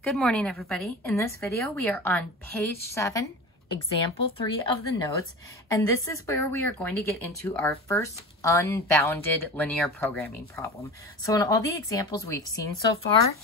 Good morning, everybody. In this video, we are on page 7, example 3 of the notes, and this is where we are going to get into our first unbounded linear programming problem. So in all the examples we've seen so far,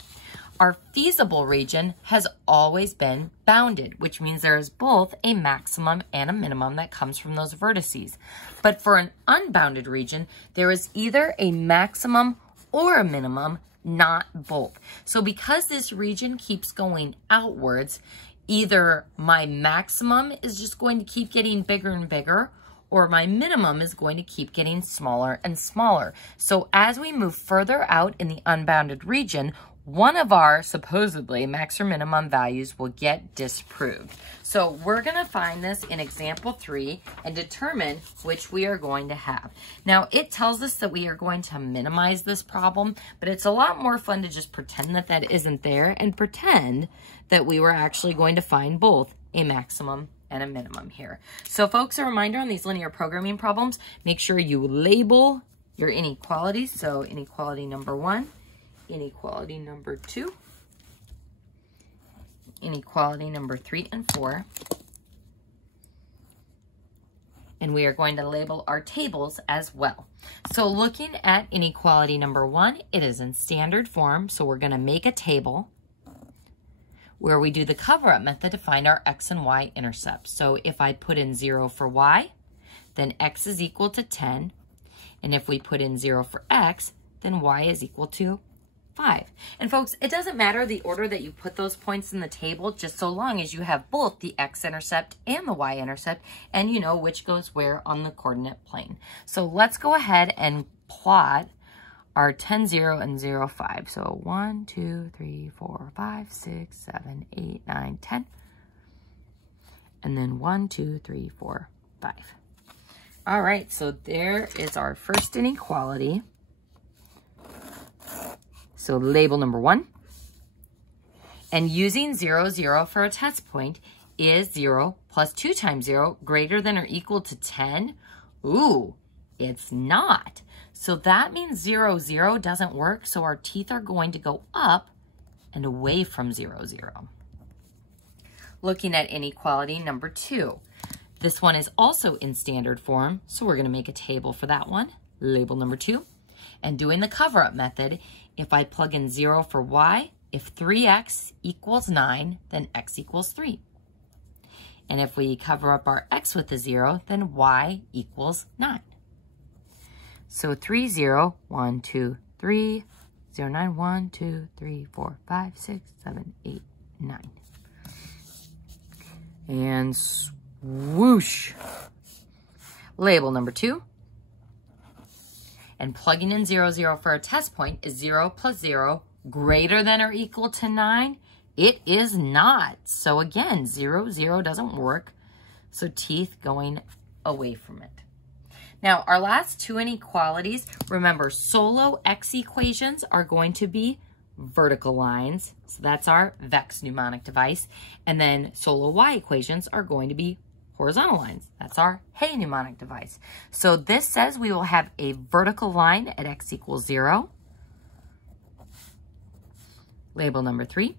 our feasible region has always been bounded, which means there is both a maximum and a minimum that comes from those vertices. But for an unbounded region, there is either a maximum or a minimum, not both. So because this region keeps going outwards, either my maximum is just going to keep getting bigger and bigger, or my minimum is going to keep getting smaller and smaller. So as we move further out in the unbounded region, one of our supposedly max or minimum values will get disproved. So we're going to find this in example 3 and determine which we are going to have. Now it tells us that we are going to minimize this problem, but it's a lot more fun to just pretend that that isn't there and pretend that we were actually going to find both a maximum and a minimum here. So folks, a reminder on these linear programming problems, make sure you label your inequalities. So inequality number 1, inequality number 2, inequality number 3 and 4. And we are going to label our tables as well. So looking at inequality number 1, it is in standard form. So we're going to make a table where we do the cover-up method to find our x and y intercepts. So if I put in 0 for y, then x is equal to 10. And if we put in 0 for x, then y is equal to 5. And folks, it doesn't matter the order that you put those points in the table, just so long as you have both the x-intercept and the y-intercept, and you know which goes where on the coordinate plane. So let's go ahead and plot our 10, 0, and 0, 5. So 1, 2, 3, 4, 5, 6, 7, 8, 9, 10. And then 1, 2, 3, 4, 5. All right, so there is our first inequality. So label number 1, and using 0, 0 for a test point, is 0 plus 2 times 0 greater than or equal to 10? Ooh, it's not. So that means 0, 0 doesn't work, so our teeth are going to go up and away from 0, 0. Looking at inequality number 2. This one is also in standard form, so we're going to make a table for that one. Label number 2. And doing the cover-up method, if I plug in 0 for y, if 3x equals 9, then x equals 3. And if we cover up our x with a 0, then y equals 9. So 3, 0, 1, 2, 3, 0, 9, 1, 2, 3, 4, 5, 6, 7, 8, 9. And swoosh. Label number 2. And plugging in 0, 0 for a test point is 0 plus 0 greater than or equal to 9? It is not. So again, 0, 0 doesn't work. So teeth going away from it. Now, our last two inequalities, remember, solo x equations are going to be vertical lines. So that's our vex mnemonic device. And then solo y equations are going to be horizontal lines. That's our hey mnemonic device. So this says we will have a vertical line at x equals 0. Label number 3.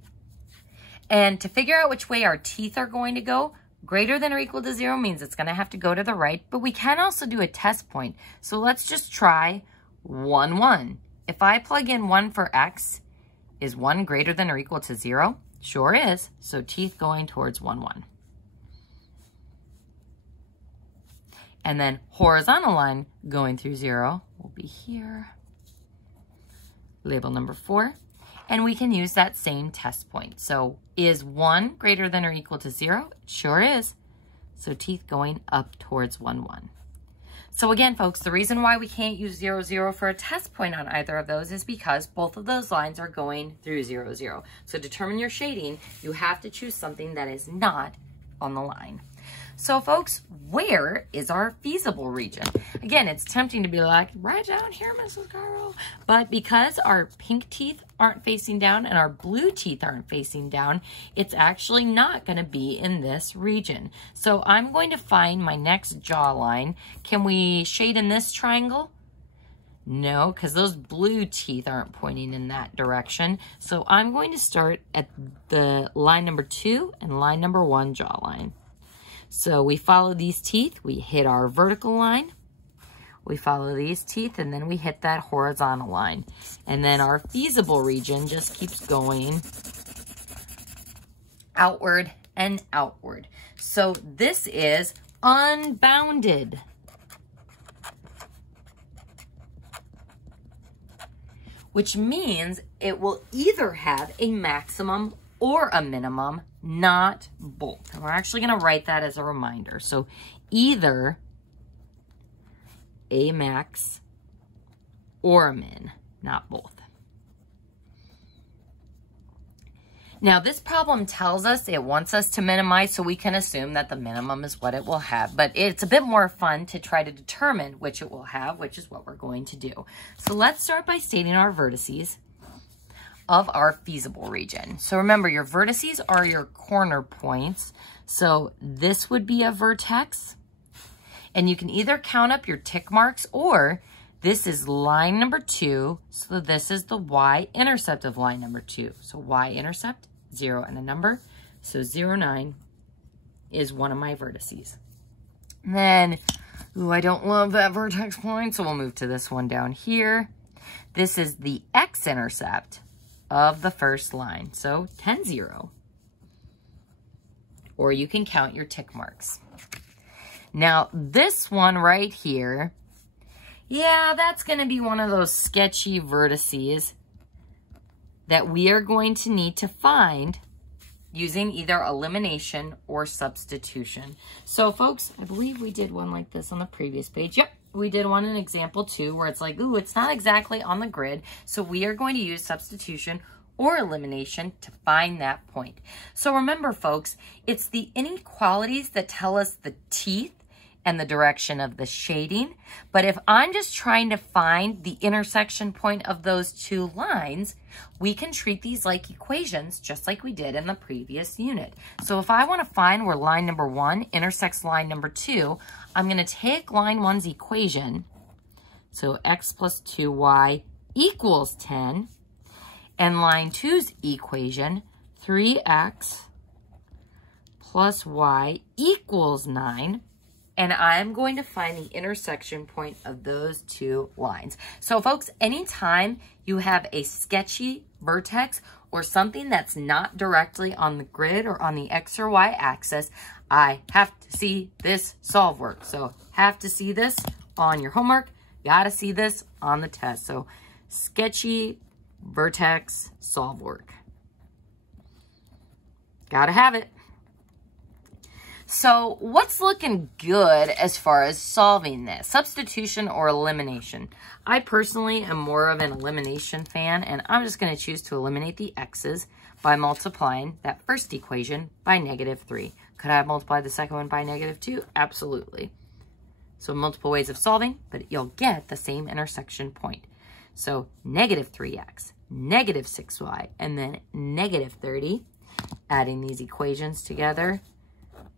And to figure out which way our teeth are going to go, greater than or equal to 0 means it's going to have to go to the right, but we can also do a test point. So let's just try 1, 1. If I plug in 1 for x, is 1 greater than or equal to 0? Sure is. So teeth going towards 1, 1. And then horizontal line going through 0 will be here. Label number 4. And we can use that same test point. So is 1 greater than or equal to 0? It sure is. So teeth going up towards 1, 1. So again, folks, the reason why we can't use 0, 0 for a test point on either of those is because both of those lines are going through 0, 0. So to determine your shading, you have to choose something that is not on the line. So folks, where is our feasible region? Again, it's tempting to be like, right down here, Mrs. Carl. But because our pink teeth aren't facing down and our blue teeth aren't facing down, it's actually not going to be in this region. So I'm going to find my next jawline. Can we shade in this triangle? No, because those blue teeth aren't pointing in that direction. So I'm going to start at the line number 2 and line number 1 jawline. So we follow these teeth, we hit our vertical line, we follow these teeth, and then we hit that horizontal line. And then our feasible region just keeps going outward and outward. So this is unbounded. Which means it will either have a maximum or a minimum, not both. And we're actually going to write that as a reminder. So either a max or a min, not both. Now this problem tells us it wants us to minimize, so we can assume that the minimum is what it will have. But it's a bit more fun to try to determine which it will have, which is what we're going to do. So let's start by stating our vertices of our feasible region. So remember, your vertices are your corner points. So this would be a vertex. And you can either count up your tick marks, or this is line number 2. So this is the y-intercept of line number 2. So y-intercept, 0 and a number. So 0, 9 is one of my vertices. And then, ooh, I don't love that vertex point, so we'll move to this one down here. This is the x-intercept of the first line. So 10, 0. Or you can count your tick marks. Now, this one right here, yeah, that's going to be one of those sketchy vertices that we are going to need to find using either elimination or substitution. So, folks, I believe we did one like this on the previous page. Yep, we did one in example 2 where it's like, ooh, it's not exactly on the grid. So we are going to use substitution or elimination to find that point. So remember, folks, it's the inequalities that tell us the teeth and the direction of the shading. But if I'm just trying to find the intersection point of those two lines, we can treat these like equations, just like we did in the previous unit. So if I want to find where line number 1 intersects line number 2, I'm going to take line 1's equation, so x plus 2y equals 10, and line 2's equation, 3x plus y equals 9. And I'm going to find the intersection point of those two lines. So folks, anytime you have a sketchy vertex or something that's not directly on the grid or on the X or Y axis, I have to see this solve work. So have to see this on your homework, gotta see this on the test. So sketchy vertex solve work. Gotta have it. So what's looking good as far as solving this? Substitution or elimination? I personally am more of an elimination fan, and I'm just going to choose to eliminate the x's by multiplying that first equation by -3. Could I have multiplied the second one by -2? Absolutely. So multiple ways of solving, but you'll get the same intersection point. So -3x, -6y, and then -30. Adding these equations together.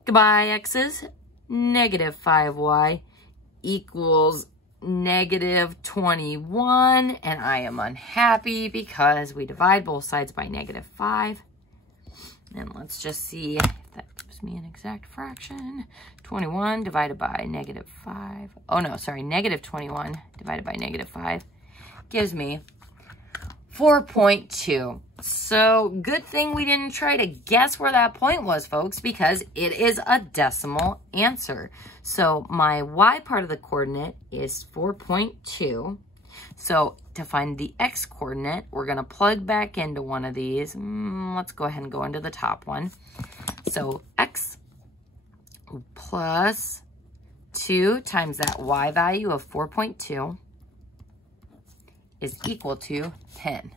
Goodbye, x's. -5y equals -21. And I am unhappy because we divide both sides by -5. And let's just see if that gives me an exact fraction. 21 divided by -5. Oh, no, sorry. -21 divided by -5 gives me 4.2. So good thing we didn't try to guess where that point was, folks, because it is a decimal answer. So my y part of the coordinate is 4.2. So to find the x coordinate, we're going to plug back into one of these. Let's go ahead and go into the top one. So x plus 2 times that y value of 4.2 is equal to 10.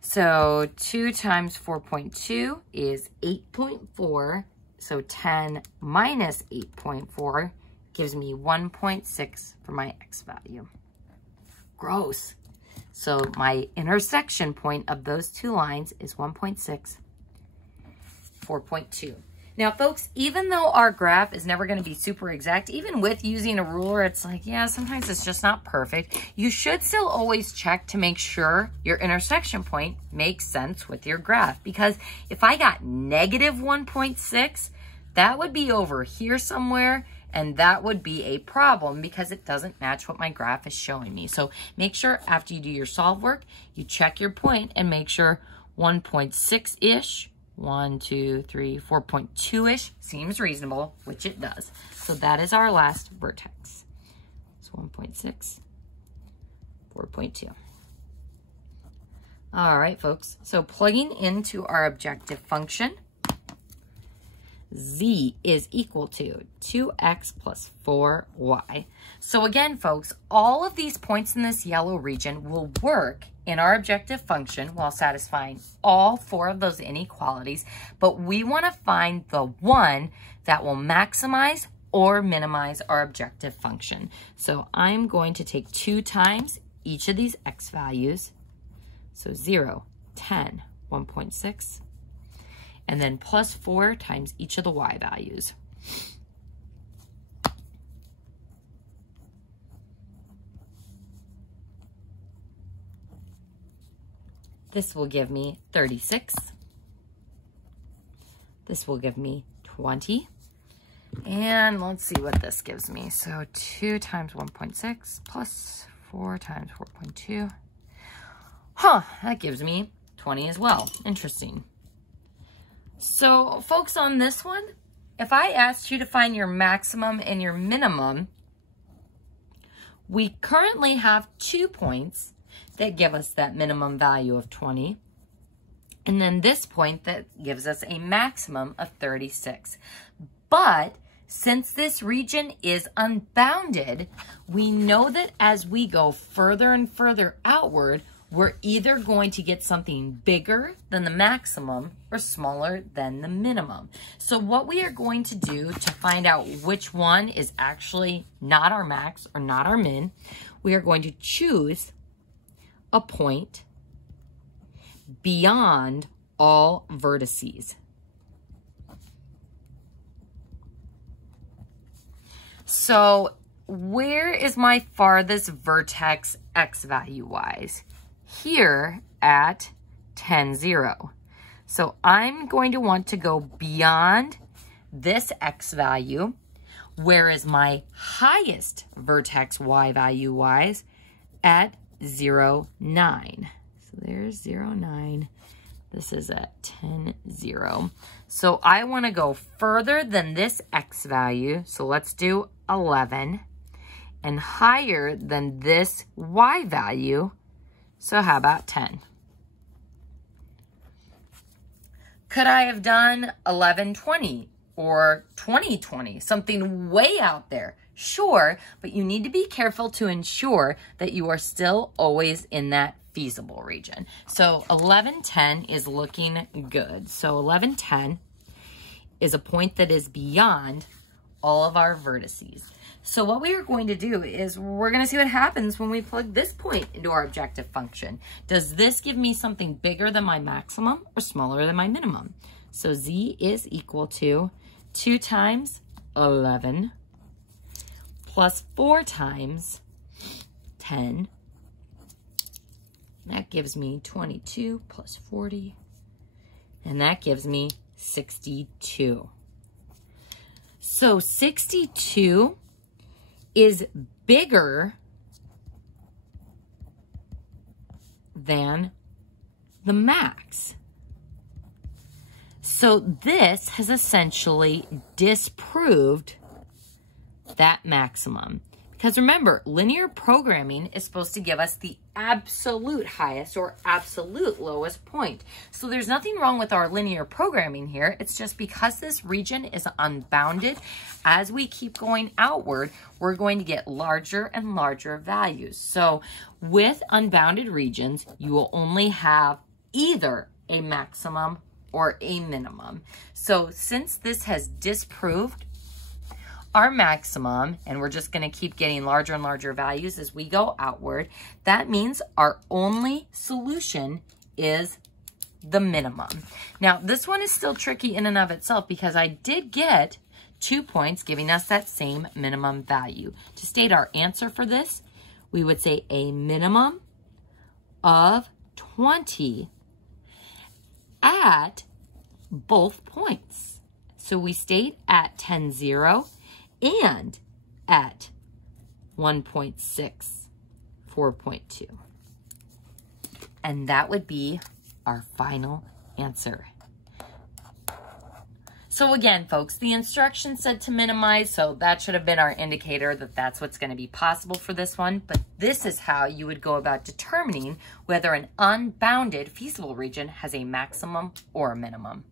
So 2 times 4.2 is 8.4. So 10 minus 8.4 gives me 1.6 for my x value. Gross. So my intersection point of those two lines is 1.6, 4.2. Now, folks, even though our graph is never going to be super exact, even with using a ruler, it's like, yeah, sometimes it's just not perfect. You should still always check to make sure your intersection point makes sense with your graph. Because if I got negative 1.6, that would be over here somewhere, and that would be a problem because it doesn't match what my graph is showing me. So make sure after you do your solve work, you check your point and make sure 1.6-ish, 1, 2, 3, 4.2-ish seems reasonable, which it does. So that is our last vertex. So 1.6, 4.2. All right, folks. So plugging into our objective function, z is equal to 2x plus 4y. So again, folks, all of these points in this yellow region will work in our objective function while satisfying all 4 of those inequalities, but we want to find the one that will maximize or minimize our objective function. So I'm going to take 2 times each of these x values, so 0, 10, 1.6, and then plus 4 times each of the y values. This will give me 36. This will give me 20. And let's see what this gives me. So 2 times 1.6 plus 4 times 4.2. That gives me 20 as well. Interesting. So folks, on this one, if I asked you to find your maximum and your minimum, we currently have 2 points that give us that minimum value of 20. And then this point that gives us a maximum of 36. But since this region is unbounded, we know that as we go further and further outward, we're either going to get something bigger than the maximum or smaller than the minimum. So what we are going to do to find out which one is actually not our max or not our min, we are going to choose a point beyond all vertices. So where is my farthest vertex x value wise? Here at 10, 0. So I'm going to want to go beyond this x value, whereas my highest vertex y value wise at 0, 9. So there's 0, 9. This is at 10, 0. So I want to go further than this x value. So let's do 11 and higher than this y value. So how about 10? Could I have done 11, 20 or 20, 20, something way out there? Sure, but you need to be careful to ensure that you are still always in that feasible region. So 11, 10 is looking good. So 11, 10 is a point that is beyond all of our vertices. So what we are going to do is we're going to see what happens when we plug this point into our objective function. Does this give me something bigger than my maximum or smaller than my minimum? So z is equal to 2 times 11 plus 4 times 10. That gives me 22 plus 40. And that gives me 62. So 62 is bigger than the max. So this has essentially disproved that maximum. Because remember, linear programming is supposed to give us the absolute highest or absolute lowest point. So there's nothing wrong with our linear programming here. It's just because this region is unbounded, as we keep going outward, we're going to get larger and larger values. So with unbounded regions, you will only have either a maximum or a minimum. So since this has disproved our maximum, and we're just going to keep getting larger and larger values as we go outward, that means our only solution is the minimum. Now, this one is still tricky in and of itself because I did get 2 points giving us that same minimum value. To state our answer for this, we would say a minimum of 20 at both points. So we state at 10, 0 and at 1.6, 4.2. And that would be our final answer. So again, folks, the instructions said to minimize, so that should have been our indicator that that's what's going to be possible for this one. But this is how you would go about determining whether an unbounded feasible region has a maximum or a minimum.